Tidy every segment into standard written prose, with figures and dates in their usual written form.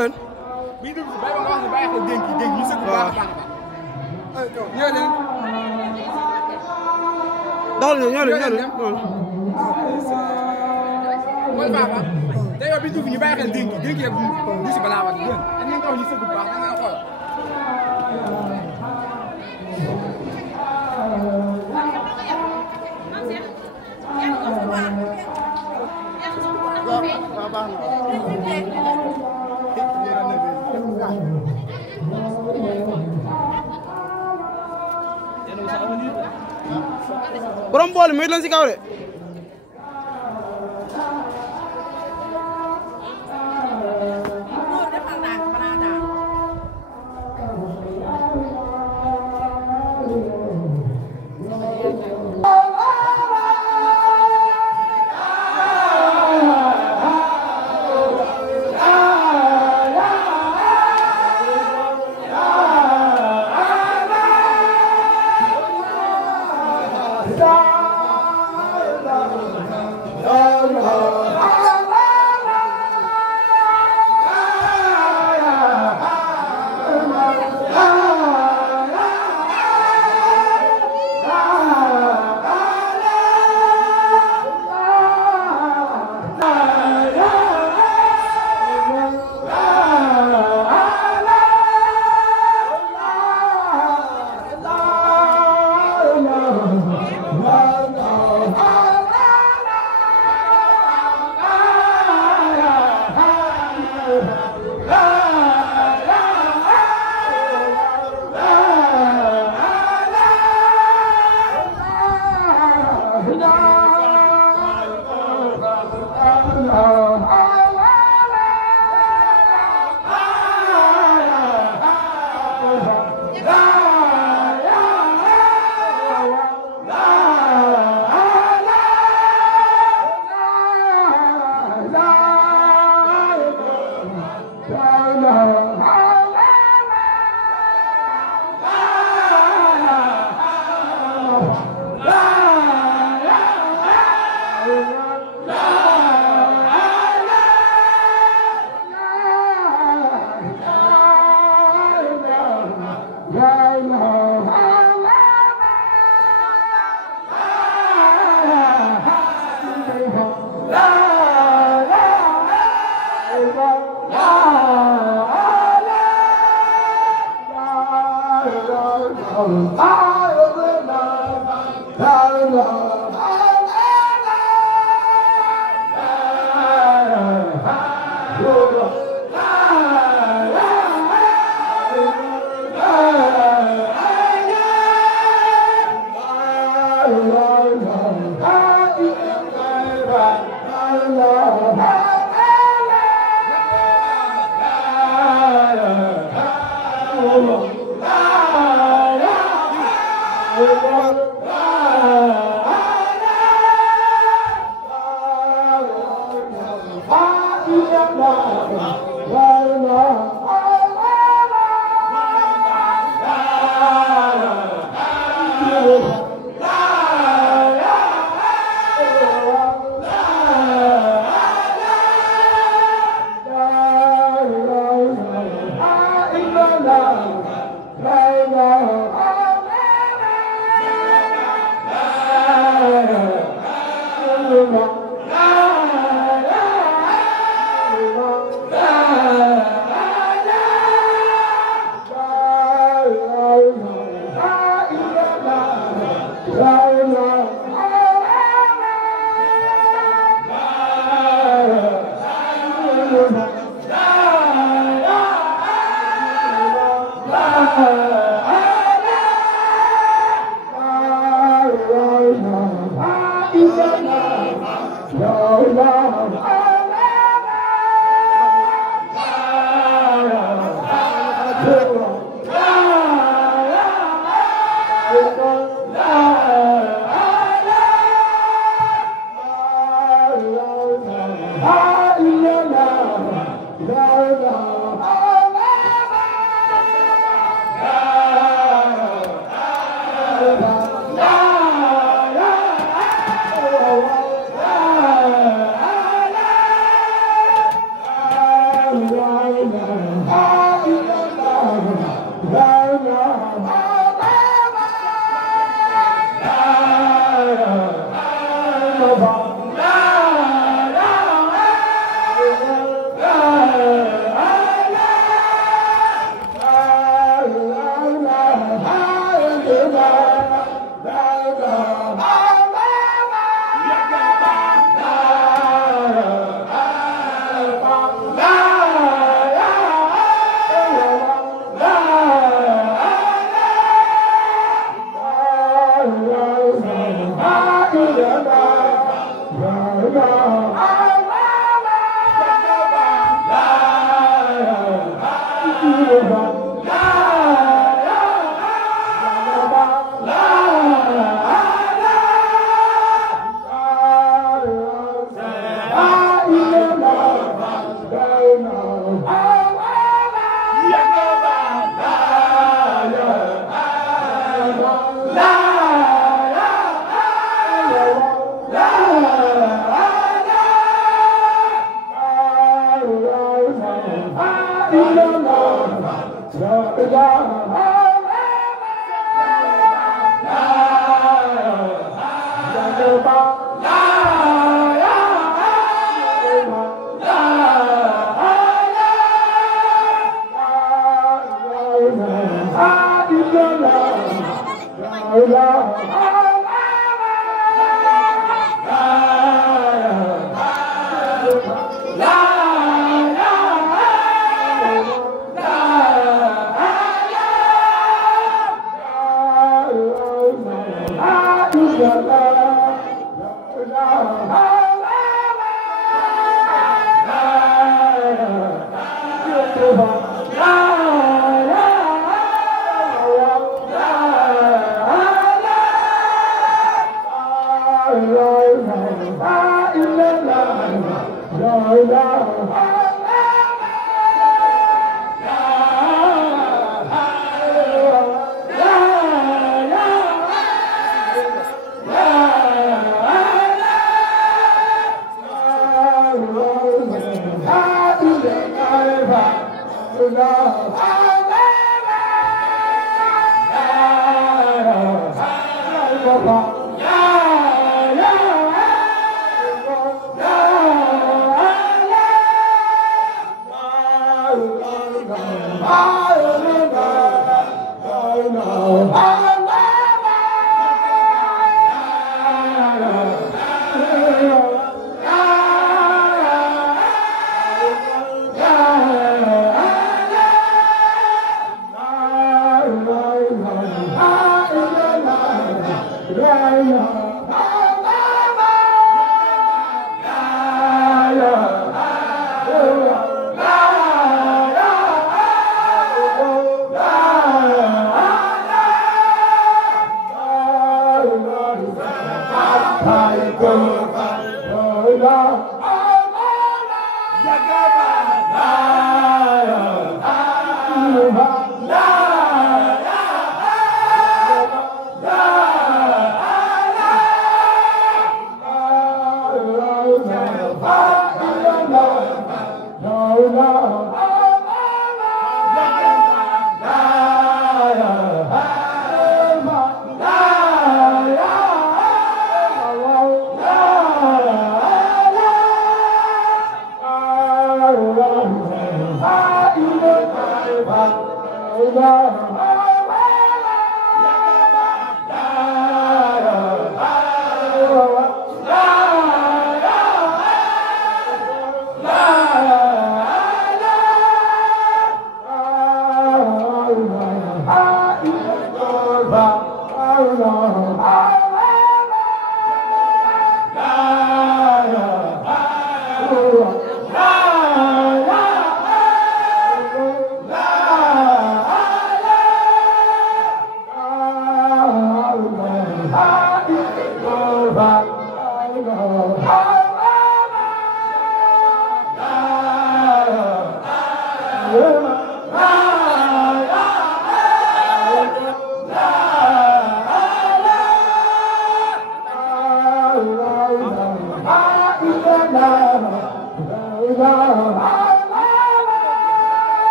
leen. bii dugg si bay ba nga wax ne bàyyi xel dénk ñu sëgg bu baax a baax a baax. ñoo leen. doxal ñoo leen mooy Papa te yow bii dugg ñu bàyyi xel dénk yeeg du si balaa wax dégg nga dañ ko wax ñu sëgg bu baax da nga xool. borom boole mi leen si kaw de. la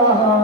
La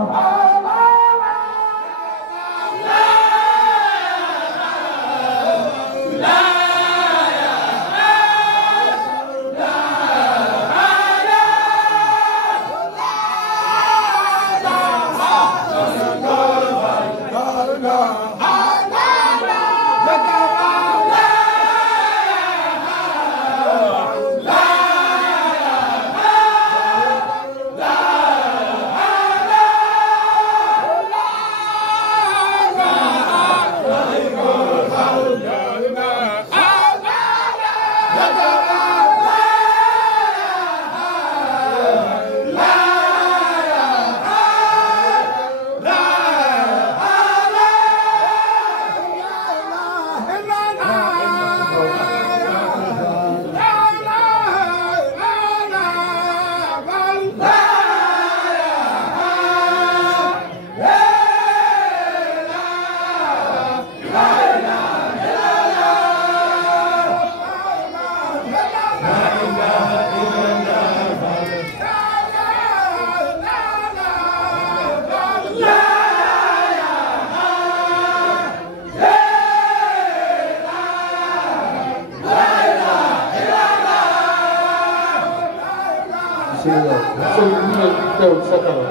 kanam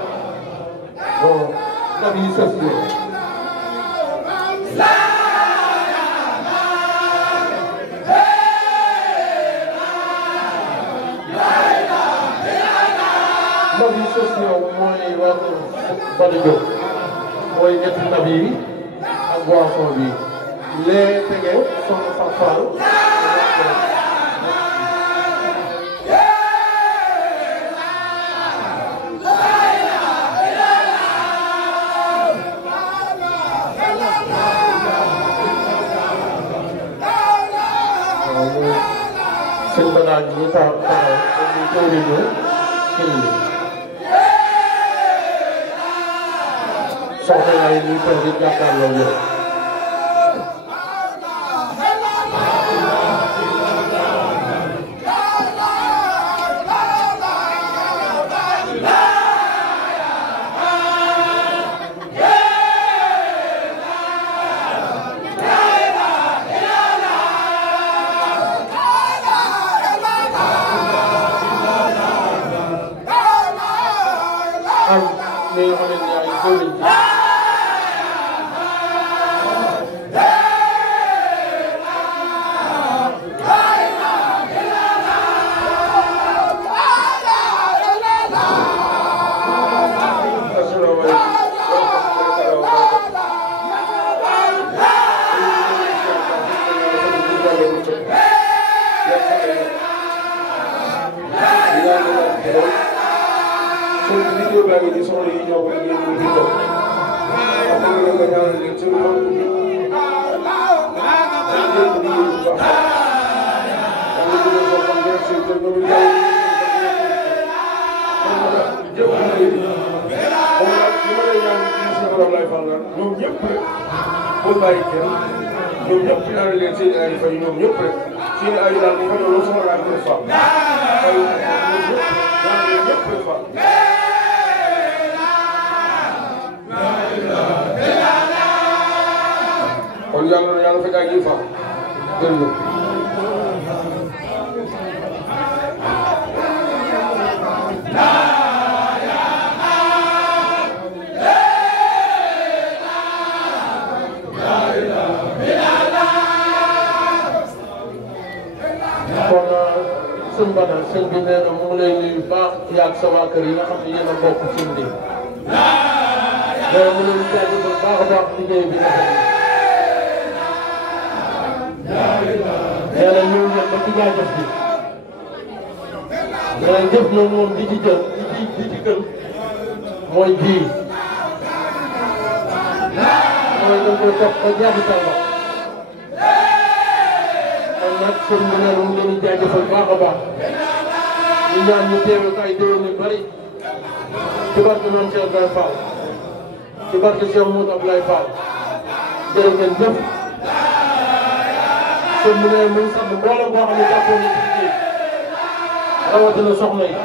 bon ndab yi sës yooyu. ndab yi sës yooyu mooy wax Bada Diop mooy ñetti ndab yi ak boisson bi lee tege soxna Fapal. sëñ ba daal ñu taxaw ñu tëwri ñu kii bi soxna yaay ñu toog di jàkkaarloo yow kon yàlla fekk ay fa jërëjëf kon sëñ Bada sëñ bi nee na mu ngi lay nuyu baax yaag sa waa kër yi nga xam ne yéen a bokk ci mbir mais mu leen jaajëfal baax a baax liggéey bi nga xam nee na ñëw ngeen ba ci jaajëf bi nee na jëf na moom di ci jël di ci gën mooy ji mooy dañ koy topp ba jeexital ba kon nag sëñ bi nee na mu leen di jaajëfal baax a baax ñu ñaan ñu teewe ko ay déwén yu bari ci barke Mame Cheikh Ibrahima Fall ci barke Cheikh Mouhamed Abdoulaye Fall jërë ngeen jëf sëñ bi nee muy sant mboolem boo xam ne jàppoon na ci liggéey rawatina soxna yi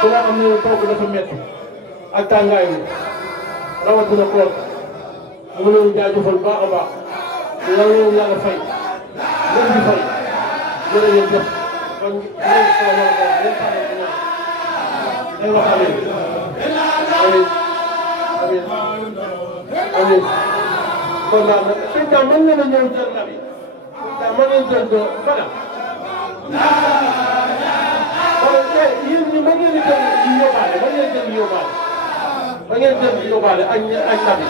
ku nga xam ne togg dafa métti ak tàngaay bi rawatina koor mu ngi leen jaajëfal baax a baax yàlla leen yàlla fay leen di fay jërë ngeen jëf kon léegi salaamaaleykum leen tànnal ko ñaan day wax amiin amiin amiin kon daal nag sëñ Ba mën ngeen a ñëw jël nabi daa mën ngeen jël doo Bada kon yéen ñi mën ngeen di jël yóbbaale mën ngeen jël yóbbaale ak nabi